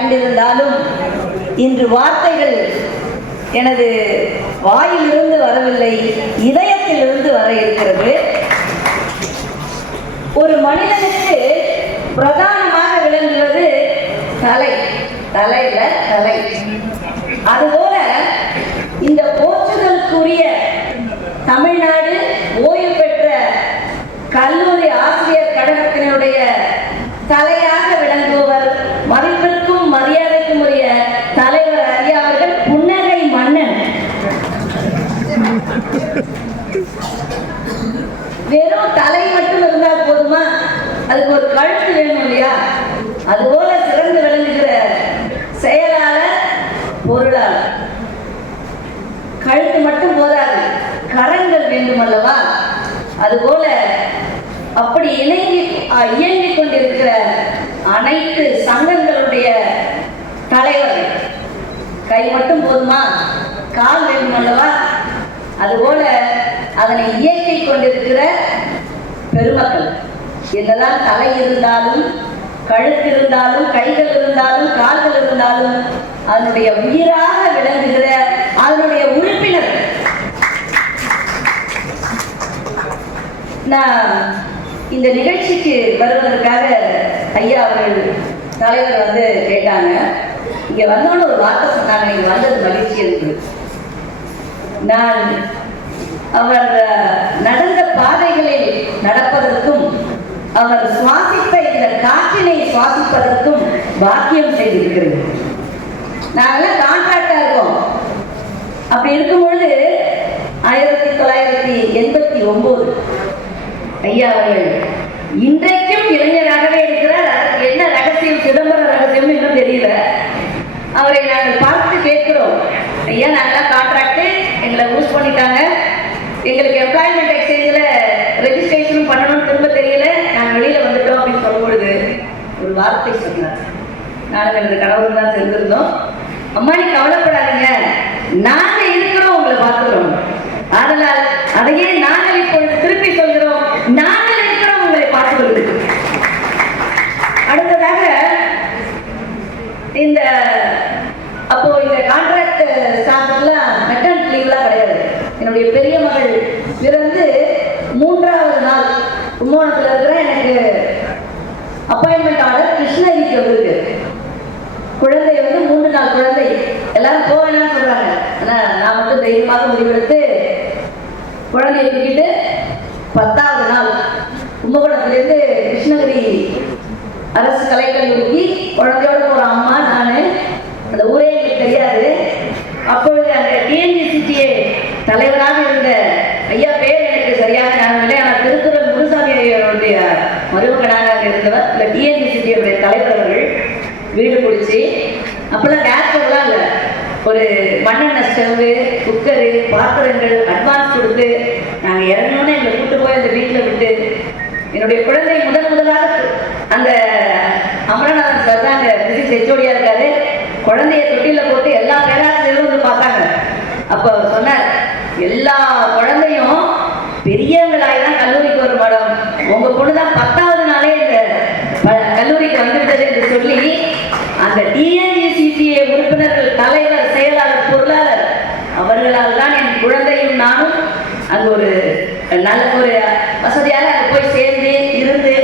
கண்டிருந்தாலும் இன்று வார்த்தைகள் எனது வாயிலிருந்து வரவில்லை இதயத்திலிருந்து வர இருக்கிறது. ஒரு மனிதனுக்கு பிரதானமாக விளங்குவது தலை. தலையில தலை அதுபோல இந்த போற்றுதலுக்குரிய தமிழ்நாடு ஓய்வு பெற்ற கல்லூரி ஆசிரியர் கழகத்தினுடைய தலையாக விளங்குபவர் மதிப்பிற்கும் மரியாதைக்கும் உரிய தலைவர் ஐயா அவர்கள் புன்னகை மன்னன் வெறும் தலை மட்டும் இருந்தால் போதுமா அதுக்கு ஒரு கழுத்து வேணும் இல்லையா? அதுபோல சிறந்து விளங்குகிற செயலாளர் பொருளாளர். கழுத்து மட்டும் போதாது கரங்கள் வேண்டும் அல்லவா? அதுபோல அப்படி இணங்கி இயங்கிக் கொண்டிருக்கிற அனைத்து சங்கங்களுடைய தலைவர் கை மட்டும் போதுமா? கால் வேண்டும் அல்லவா? அதுபோல அதனை இயக்கிக் கொண்டிருக்கிற பெருமக்கள். என்னதான் தலை இருந்தாலும் கழுத்து இருந்தாலும் கைகள் இருந்தாலும் கால்கள் இருந்தாலும் அதனுடைய உயிராக விளங்குகிற அதனுடைய உறுப்பினர். நான் இந்த நிகழ்ச்சிக்கு வருவதற்காக ஐயா அவர்கள் தலைவர் வந்து கேட்டாங்க. இங்க வந்தோன்னு ஒரு வார்த்தை சொன்னாங்க. இங்க வந்தது மகிழ்ச்சி இருக்குது நான் அவர் அவர் சுவாசித்த இந்த காற்றினை சுவாசிப்பதற்கும் பாக்கியம் செய்திருக்கிறது. நாங்கெல்லாம் கான்ட்ராக்டா இருக்கோம். அப்படி இருக்கும் பொழுது ஆயிரத்தி தொள்ளாயிரத்தி எண்பத்தி ஒன்பது ஐயா அவர்கள் இன்றைக்கும் இளைஞராகவே இருக்கிறார். அதற்கு என்ன ரகசியம் சிதம்பர ரகசியம் இன்னும் தெரியல. அவரை நாங்கள் பார்த்து கேட்கிறோம். ஐயா நல்லா கான்ட்ராக்ட் எங்களை யூஸ் பண்ணிட்டாங்க. எங்களுக்கு எம்ப்ளாய்மெண்ட் எக்ஸ்சேஞ்சில் ரெஜிஸ்ட்ரேஷனும் பண்ணணும்னு திரும்ப தெரியல நாங்கள் வெளியில் வந்துட்டோம் அப்படின்னு சொல்லும் பொழுது ஒரு வார்த்தை சொன்னார். நானும் எனது கடவுள் தான் சேர்ந்திருந்தோம் அம்மா நீ கவலைப்படாதீங்க. நாங்க இருக்கிறோம் உங்களை பார்க்கிறோம் அதனால் அதையே நாங்கள் இப்பொழுது திருப்பி சொல்கிறோம் நாங்கள் இருக்கிறோம் உங்களை பார்த்து அடுத்ததாக இந்த அப்போ இந்த கான்ட்ராக்ட் ஸ்டாஃப்லாம் மெட்டர்னிட்டி லீவ்லாம் கிடையாது என்னுடைய பெரிய மகள் பிறந்து மூன்றாவது நாள் கும்போணத்தில் இருக்கிற எனக்கு அப்பாயின்மெண்ட் ஆர்டர் கிருஷ்ணகிரிக்கு வந்திருக்கு குழந்தை வந்து மூன்று நாள் குழந்தை. எல்லாரும் போக வேணாம்னு சொல்றாங்க. ஆனா நான் மட்டும் தைரியமாக முடிவெடுத்து குழந்தைய தூக்கிட்டு பத்தாவது நாள் கும்பகோணத்திலிருந்து கிருஷ்ணகிரி அரசு கலைக்கல்லூரிக்கு குழந்தையோட ஒரு அம்மா நான் அந்த ஊரே எங்களுக்கு தெரியாது. அப்பொழுது அந்த டிஎன்ஜிசிடிஏ தலைவராக இருந்த ஐயா பேர் எனக்கு சரியாக ஞாபகம் இல்லை. ஆனால் திருக்குறள் முருசாமி ஐயருடைய மருமகனாக இருந்தவர் இந்த டிஎன்ஜிசிடியுடைய தலைவர் வீடு பிடிச்சி அப்போல்லாம் கேஸ்டவ்லாம் இல்லை. ஒரு மண்ணெண்ணெய் ஸ்டவ்வு குக்கரு பாத்திரங்கள் அட்வான்ஸ் கொடுத்து நாங்கள் இறங்கணும்னு எங்களை கூட்டு போய் அந்த வீட்டில் விட்டு என்னுடைய குழந்தை முதல் முதலாக அந்த அமரநாதன் சார் தான் அங்கே பிசிக்ஸ் ஹெச்ஓடியாக இருக்காரு. குழந்தைய தொட்டியில் போட்டு எல்லா பேராசிரியரும் வந்து பார்த்தாங்க. அப்போ சொன்னார் எல்லா குழந்தையும் பெரியவங்களாய் தான் கல்லூரிக்கு வரும் மேடம் உங்க பொண்ணு தான் பத்தாவது நாளே இந்த ப- கல்லூரிக்கு வந்துவிட்டது என்று சொல்லி அந்த டிஎன்இசிசிஏ உறுப்பினர்கள் தலைவர் செயலாளர் பொருளாளர் அவர்களால் தான் என் குழந்தையும் நானும் அங்கு ஒரு நல்ல ஒரு வசதியாக அங்கே போய் சேர்ந்து இருந்து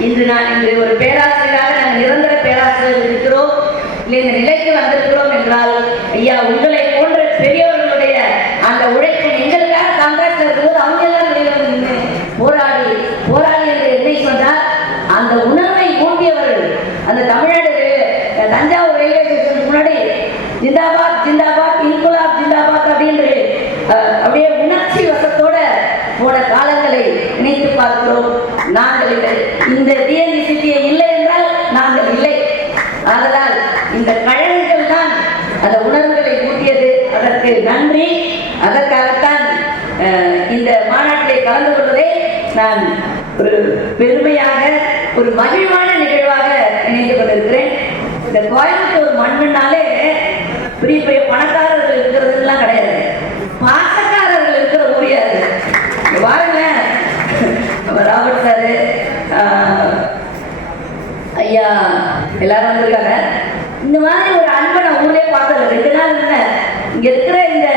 இன்று நான் இன்று ஒரு பேராசிரியராக நாங்கள் நிரந்தர பேராசிரியர் இருக்கிறோம். இல்லை இந்த நிலைக்கு வந்திருக்கிறோம் என்றால் ஐயா உங்களை போன்ற பெரியவர்களுடைய அந்த உழைப்பு எங்களுக்காக கான்ட்ராக்ட் இருக்கும்போது அவங்க எல்லாம் வெளியில வந்து நின்று போராடி போராடி என்று என்னை சொன்னால் அந்த உணர்வை ஊட்டியவர்கள் அந்த தமிழ்நாடு ரயில்வே- தஞ்சாவூர் ரயில்வே ஸ்டேஷனுக்கு முன்னாடி ஜிந்தாபாத் ஜிந்தாபாத் இன்குலாப் ஜிந்தாபாத் அப்படின்னு அஹ், அப்படியே உணர்ச்சி வசத்தோட போன காலங்களை நினைத்து பார்க்கிறோம் நாங்கள் இல்லை இந்த டிஎன்டிசிட்டியை இல்லை என்றால் நாங்கள் இல்லை ஆதலால் இந்த கழகங்கள் தான் அந்த உணர்வுகளை ஊட்டியது. அதற்கு நன்றி. அதற்காகத்தான் இந்த மாநாட்டிலே கலந்து கொள்வதை நான் ஒரு பெருமையாக ஒரு மகிழ்வான நிகழ்வாக நினைத்து கொண்டிருக்கிறேன். இந்த கோயம்புத்தூர் மண்ணுனாலே பெரிய பெரிய பணக்காரர்கள் இருக்கிறதுலாம் கிடையாது. பாசக்காரர்கள் இருக்கிற ஊரியா பாருங்க. நம்ம ராபர்ட் சாரு ஐயா எல்லாரும் வந்திருக்காங்க. இந்த மாதிரி ஒரு அன்பை நான் ஊரே பார்த்தது ரெண்டு நாள் இருந்தேன் இங்க இருக்கிற இந்த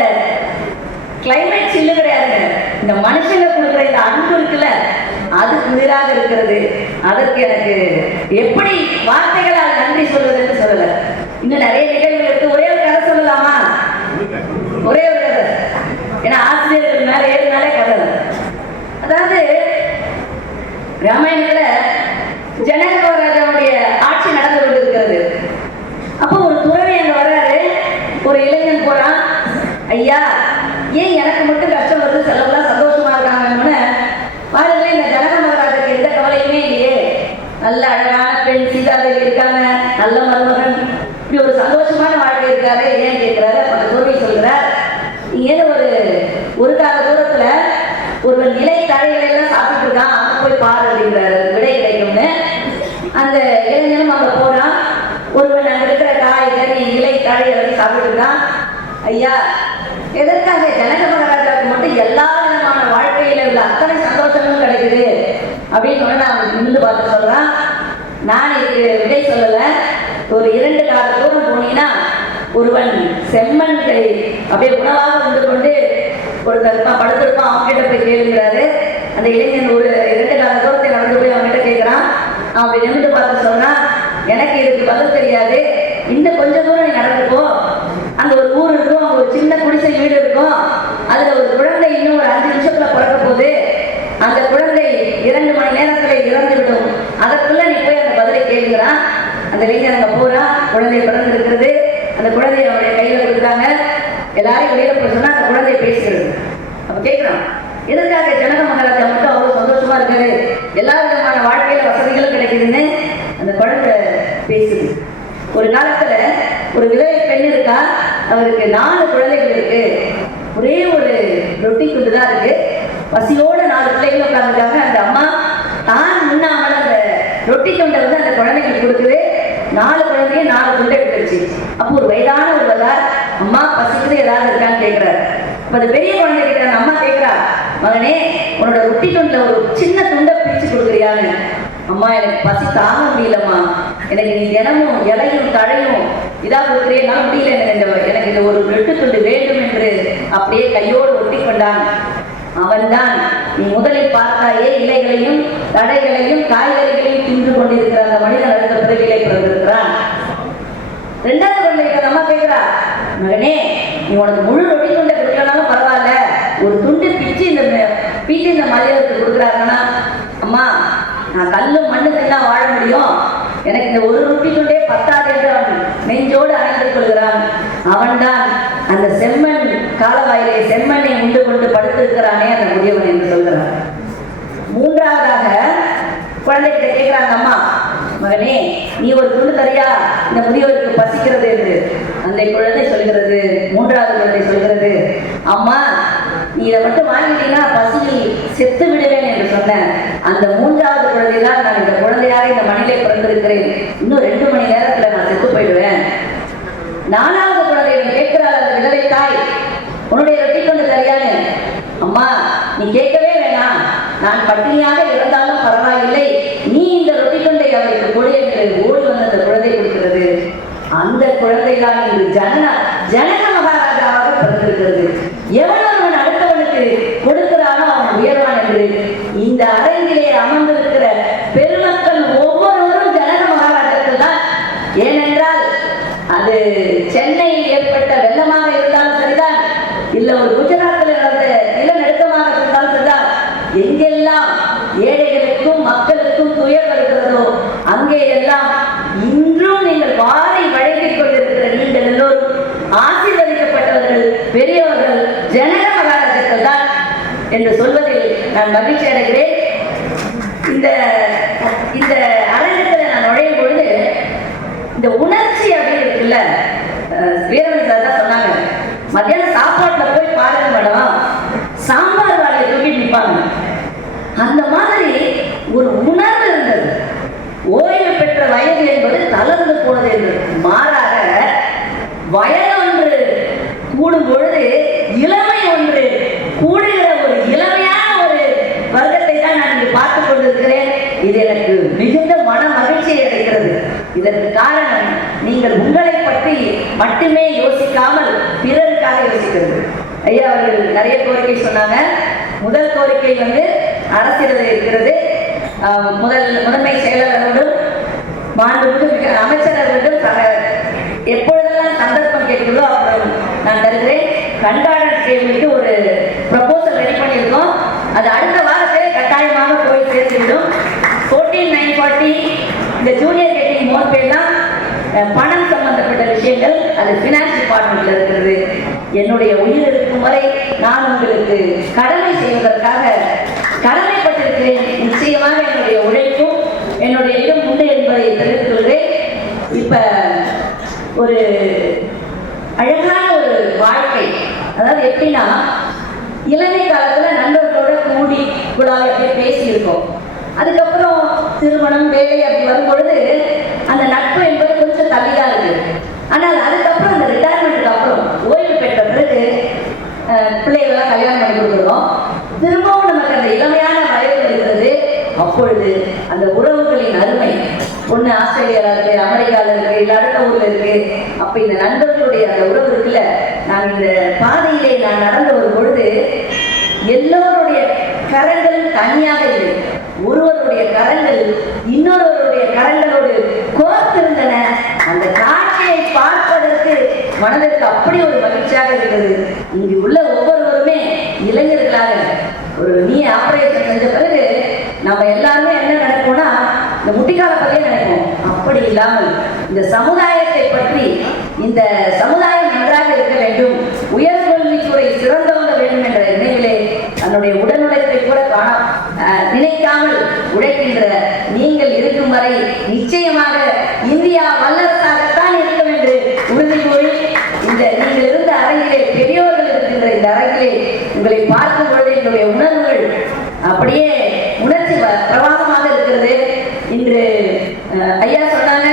கிளைமேட் சில்லு கிடையாதுங்க. இந்த மனுஷங்க கொடுக்குற இந்த அன்பு இருக்குல்ல அது குளிராக இருக்கிறது. அதற்கு எனக்கு எப்படி வார்த்தைகளால் நன்றி சொல்வதுன்னு சொல்லல. இன்னும் நிறைய நிகழ்வு இருக்கு. ஒரே ஒரு கதை சொல்லலாமா? ஒரே ஒரு கதை. ஏன்னா ஆசிரியர்கள் மேல ஏறினாலே கதை. அதாவது ராமாயணத்துல ஜனக மகாராஜாவுடைய ஆட்சி நடந்து கொண்டிருக்கிறது அப்போ ஒரு துறவி அங்க வர்றாரு ஒரு இளைஞன் போறான் ஐயா ஏன் எனக்கு மட்டும் கஷ்டம் வருது? செலவுலாம் சந்தோஷமா இருக்காங்கன்னு. பாருங்களேன் இந்த ஜனக மகாராஜாக்கு எந்த கவலையுமே இல்லையே. நல்ல அழகான பெண் சீதாதேவி இருக்காங்க. நல்ல மருமகன். இப்படி ஒரு சந்தோஷமான வாழ்க்கை இருக்காரு ஏன் கேட்கிறாரு? அப்ப அந்த துறவி சொல்கிறார் இங்கே ஒரு ஒரு கால தூரத்துல ஒருவன் இலை தழைகளை எல்லாம் சாப்பிட்டு இருக்கான். போய் பாரு அப்படிங்கிறாரு விடை கிடைக்கும்னு அந்த இளைஞனும் அங்க போறான் ஒருவன் அங்க இருக்கிற காய் கறி இலை தழை ஐயா எதற்காக ஜனக மகாராஜாவுக்கு மட்டும் எல்லா விதமான வாழ்க்கையில உள்ள அத்தனை சந்தோஷங்களும் கிடைக்குது? அப்படின்னு சொன்னா நான் நின்று பார்த்து சொல்றான் நான் இதுக்கு விடை சொல்லல. ஒரு இரண்டு கால தூரம் போனீங்கன்னா ஒருவன் செம்மன் கை அப்படியே உணவாக வந்து கொண்டு ஒருத்தர் இருப்பான் படுத்திருப்பான் அவங்ககிட்ட போய் கேளுங்கிறாரு. அந்த இளைஞன் ஒரு இரண்டு கால தூரத்தை நடந்து போய் அவங்ககிட்ட கேட்குறான் கேட்கிறான் அவன் அப்படி பார்த்து சொல்றான் எனக்கு இதுக்கு பதில் தெரியாது இன்னும் கொஞ்ச தூரம் நீ நடந்து போ அங்க ஒரு ஊர் இருக்கும் அங்க ஒரு சின்ன குடிசை வீடு இருக்கும் அதுல ஒரு குழந்தை இன்னும் ஒரு அஞ்சு நிமிஷத்துல பிறக்க போகுது அந்த குழந்தை இரண்டு மணி நேரத்துல இறந்துவிட்டோம் அதற்குள்ள நீ போய் அந்த பதிலை கேட்கிறான் அந்த இளைஞர் அங்க போறா. குழந்தை பிறந்து இருக்கிறது. அந்த குழந்தைய அவருடைய கையில கொடுக்குறாங்க. எல்லாரையும் வெளியில போய் சொன்னா அந்த குழந்தை பேசுகிறது. அப்ப கேட்கிறான் எதற்காக ஜனக மகாராஜா மட்டும் அவ்வளவு சந்தோஷமா இருக்காரு? எல்லா விதமான வாழ்க்கையில வசதிகளும் கிடைக்குதுன்னு அந்த குழந்தை பேசுது. ஒரு காலத்துல ஒரு விதவை பெண் இருக்கா? அவருக்கு நாலு குழந்தைகள் இருக்கு. ஒரே ஒரு ரொட்டி துண்டு தான் இருக்கு. பசியோட நாலு பிள்ளைகள் உட்காந்துருக்காங்க அந்த அம்மா தான் உண்ணாமல் அந்த ரொட்டி தொண்டை வந்து அந்த குழந்தைக்கு கொடுக்குது. நாலு குழந்தைய நாலு துண்டை எடுத்துருச்சு அப்போ ஒரு வயதான ஒரு அம்மா பசிக்குது ஏதாவது இருக்கான்னு கேட்கிறாரு இப்போ அந்த பெரிய குழந்தை கிட்ட அம்மா கேட்கிறா மகனே உன்னோட ரொட்டி தொண்டில் ஒரு சின்ன துண்டை பிரிச்சு கொடுக்குறியான்னு. அம்மா எனக்கு பசி தாங்க முடியலம்மா. எனக்கு நீ தினமும் இலையும் தழையும் இதா கொடுக்குறே முடியல. எனக்கு இந்த எனக்கு இந்த ஒரு வெட்டு துண்டு வேண்டும் என்று அப்படியே கையோடு ஒட்டி கொண்டான் அவன்தான் நீ முதலில் பார்த்தாயே இலைகளையும் தடைகளையும் காய்கறிகளையும் தின்று கொண்டிருக்கிற அந்த மனிதன் அடுத்த பிறவியிலே பிறந்திருக்கிறான். ரெண்டாவது குழந்தைக்கு அம்மா கேட்கிறா மகனே நீ உனக்கு முழு ரொட்டி துண்டை கொடுக்கலனாலும் பரவாயில்ல. ஒரு துண்டு பிச்சு இந்த ம- பீச்சு இந்த மதியத்துக்கு கொடுக்குறாங்கன்னா அம்மா நான் கல்லும் மண்ணு தின்னா வாழ முடியும். எனக்கு இந்த ஒரு ரொட்டி துண்டே பத்தாது என்று அவன் நெஞ்சோடு அணைந்து கொள்கிறான். அவன்தான் அந்த செம்மன் காலவாயிலே செம்மண்ணை உண்டு கொண்டு படுத்திருக்கிறானே அந்த முதியவன் என்று சொல்கிறான் மூன்றாவதாக குழந்தைகிட்ட கேட்கிறாங்க அம்மா மகனே நீ ஒரு துண்டு தரியா? இந்த முதியவருக்கு பசிக்கிறது என்று. அந்த குழந்தை சொல்கிறது மூன்றாவது குழந்தை சொல்கிறது அம்மா நீ இதை மட்டும் வாங்கிட்டீங்கன்னா பசி செத்து விடுவேன் என்று சொன்னேன் அந்த மூன்றாவது குழந்தை தான் நான் இந்த குழந்தையாக இந்த மண்ணிலே பிறந்திருக்கிறேன் இன்னும் ரெண்டு மணி நேரத்துல நான் செத்து போயிடுவேன் நாலாவது குழந்தையிடம் கேட்கிறாள் அந்த விதவை தாய் உன்னுடைய ரொட்டி கொண்டு தரியான்னு அம்மா நீ கேட்கவே வேணாம் நான் பட்டினியாக இருந்தாலும் பரவாயில்லை நீ இந்த ரொட்டி கொண்டை அவருக்கு கொடு என்று ஓடி வந்த அந்த குழந்தை கொடுக்கிறது அந்த குழந்தை தான் இன்று ஜனன ஜனக மகாராஜாவாக பிறந்திருக்கிறது எவன் ஒருவன் அடுத்தவனுக்கு கொடுக்கிறானோ அவன் உயர்வான் என்று இந்த அரங்கிலே அமர்ந்திருக்கிற பெருமக்கள் ஒவ்வொருவரும் ஜனக மகாராஜாக்கள் தான் ஏனென்றால் அது சென்னையில் ஏற்பட்ட வெள்ளமாக இருந்தாலும் சரிதான் இல்ல ஒரு குஜராத்தில் நடந்த நிலநடுக்கமாக இருந்தாலும் சரிதான் எங்கெல்லாம் ஏழைகளுக்கும் மக்களுக்கும் துயர் வருகிறதோ அங்கே எல்லாம் இன்றும் நீங்கள் வாரை வழங்கிக் கொண்டிருக்கிற நீங்கள் எல்லோரும் ஆசீர்வதிக்கப்பட்டவர்கள் பெரியவர்கள் ஜனக மகாராஜர்கள் தான் என்று சொல்வதில் நான் மகிழ்ச்சி அடைகிறேன். இந்த இந்த அரங்கத்தில் நான் நுழையும் பொழுது இந்த உணர்ச்சி அப்படின்னு இருக்குல்ல வீரமணி சார் தான் சொன்னாங்க மத்தியானம் சாப்பாட்டுல போய் பாருங்க மேடம். சாம்பார் வாழையை தூக்கி நிற்பாங்க அந்த மாதிரி ஒரு உணர்வு இருந்தது. ஓய்வு பெற்ற வயது என்பது தளர்ந்து போனது என்று மாறாக வயது ஒன்று கூடும் பொழுது இளமை ஒன்று கூடுகிற ஒரு இளமையான ஒரு வர்க்கத்தை தான் நான் இங்கு பார்த்துக் கொண்டிருக்கிறேன். இது எனக்கு மிகுந்த மன மகிழ்ச்சியை அடைகிறது இதற்கு காரணம் நீங்கள் உங்களை மட்டுமே யோசிக்காமல் பிறருக்காக யோசிக்கிறது. ஐயா அவர்கள் நிறைய கோரிக்கை சொன்னாங்க. முதல் கோரிக்கை வந்து அரசியல் இருக்கிறது. முதல் முதன்மை செயலாளர்களும் மாண்புமிகு மிக அமைச்சரவர்களும் எப்பொழுதெல்லாம் சந்தர்ப்பம் கேட்குதோ அப்புறம் நான் தருகிறேன். கண்காணல் கேள்விக்கு ஒரு ப்ரப்போசல் ரெடி பண்ணியிருக்கோம். அது அடுத்த வாரத்திலே கட்டாயமாக போய் சேர்த்துவிடும் ஃபோர்டீன் நைன் ஃபார்ட்டி இந்த ஜூனியர் கேட்டிங் மோர் பேர்லாம் பணம் சம்பந்தப்பட்ட விஷயங்கள் அது ஃபினான்ஸ் டிபார்ட்மெண்ட்ல இருக்கிறது. என்னுடைய உயிர் இருக்கும் வரை நான் உங்களுக்கு கடமை செய்வதற்காக கடமைப்பட்டிருக்கிறேன். நிச்சயமாக என்னுடைய உழைப்பும் என்னுடைய இடம் உண்டு என்பதை தெரிவித்துக் கொள்கிறேன் இப்ப ஒரு அழகான ஒரு வாழ்க்கை. அதாவது எப்படின்னா இளமை காலத்துல நண்பர்களோட கூடி குழாய் அப்படி பேசியிருக்கோம். அதுக்கப்புறம் திருமணம் வேலை அப்படி வரும்பொழுது அந்த நட்பு என்பது கொஞ்சம் தள்ளிதான் இருக்கு. ஆனால் அதுக்கப்புறம் அந்த ரிட்டையர்மெண்ட்டுக்கு அப்புறம் ஓய்வு பெற்ற பிறகு பிள்ளைகள்லாம் கல்யாணம் பண்ணி கொடுக்குறோம் திரும்பவும் நமக்கு அந்த இளமையான வயது இருக்கிறது. அப்பொழுது அந்த உறவுகளின் அருமை. பொண்ணு ஆஸ்திரேலியாவில் இருக்கு அமெரிக்கால இருக்கு இல்ல அடுத்த ஊர்ல இருக்கு. அப்ப இந்த நண்பர்களுடைய அந்த உறவு இருக்குல்ல நான் இந்த பாதையிலே நான் நடந்து வரும் பொழுது எல்லோருடைய கரங்களும் தனியாக இல்லை. ஒருவருடைய கரங்கள் இன்னொருவருடைய கரங்களோடு கோர்த்திருந்தன. அந்த காட்சியை பார்ப்பதற்கு மனதிற்கு அப்படி ஒரு மகிழ்ச்சியாக இருந்தது. இங்கு உள்ள ஒவ்வொருவருமே இளைஞர்களாக ஒரு நீ ஆபரேஷன் செஞ்ச பிறகு நம்ம எல்லாருமே என்ன நினைப்போம்னா இந்த முட்டிக்கால பற்றியே நினைப்போம். அப்படி இல்லாமல் இந்த சமுதாயத்தை பற்றி இந்த சமுதாயம் நன்றாக இருக்க வேண்டும் உயர்கல்வித்துறை சிறந்தவங்க வேண்டும் என்ற நினைவிலே தன்னுடைய உடல் உழைப்பை கூட காண அஹ், நினைக்காமல் உழைக்கின்ற நீங்கள் இருக்கும் வரை நிச்சயமாக இந்தியா வல்ல உங்களை பார்க்கும் பொழுது என்னுடைய உணர்வுகள் அப்படியே உணர்ச்சி வ- பிரவாகமாக இருக்கிறது இன்று அஹ், ஐயா சொன்னாங்க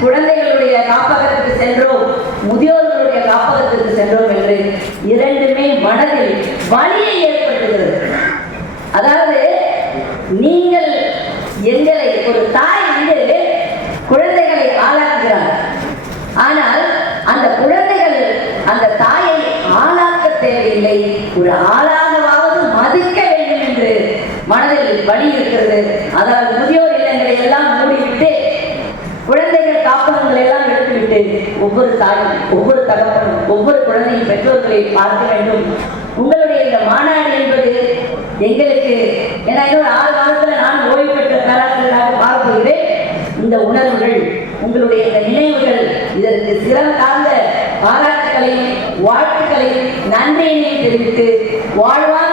குழந்தைகளுடைய காப்பகத்துக்கு சென்றோம் முதியோர்களுடைய காப்பகத்துக்கு சென்றோம் என்று இரண்டுமே மனதில் வலியை ஏற்படுத்துகிறது அதாவது நீங்கள் எங்களை ஒரு தாய் வந்து குழந்தைகளை ஆளாக்குகிறார் ஆனால் அந்த குழந்தைகள் அந்த தாயை ஆளாக்க தேவையில்லை ஒரு ஆளாகவாவது மதிக்க வேண்டும் என்று மனதில் வலி இருக்கிறது அதாவது முதியோர் இல்லங்களை எல்லாம் மூடிவிட்டு குழந்தைகள் காப்பகங்களை எல்லாம் எடுத்துவிட்டு ஒவ்வொரு தாய் ஒவ்வொரு தகப்பன் ஒவ்வொரு குழந்தையும் பெற்றோர்களை பார்க்க வேண்டும். உங்களுடைய இந்த மாநாடு என்பது எங்களுக்கு ஏன்னா இன்னொரு ஆறு மாதத்துல நான் ஓய்வு பெற்ற பேராசிரியராக பார்க்கிறேன். இந்த உணர்வுகள் உங்களுடைய இந்த நினைவுகள் இதற்கு சிறம் சார்ந்த பாராட்டுகளையும் வாழ்த்துக்களையும் நன்மையினையும் தெரிவித்து வாழ்வார்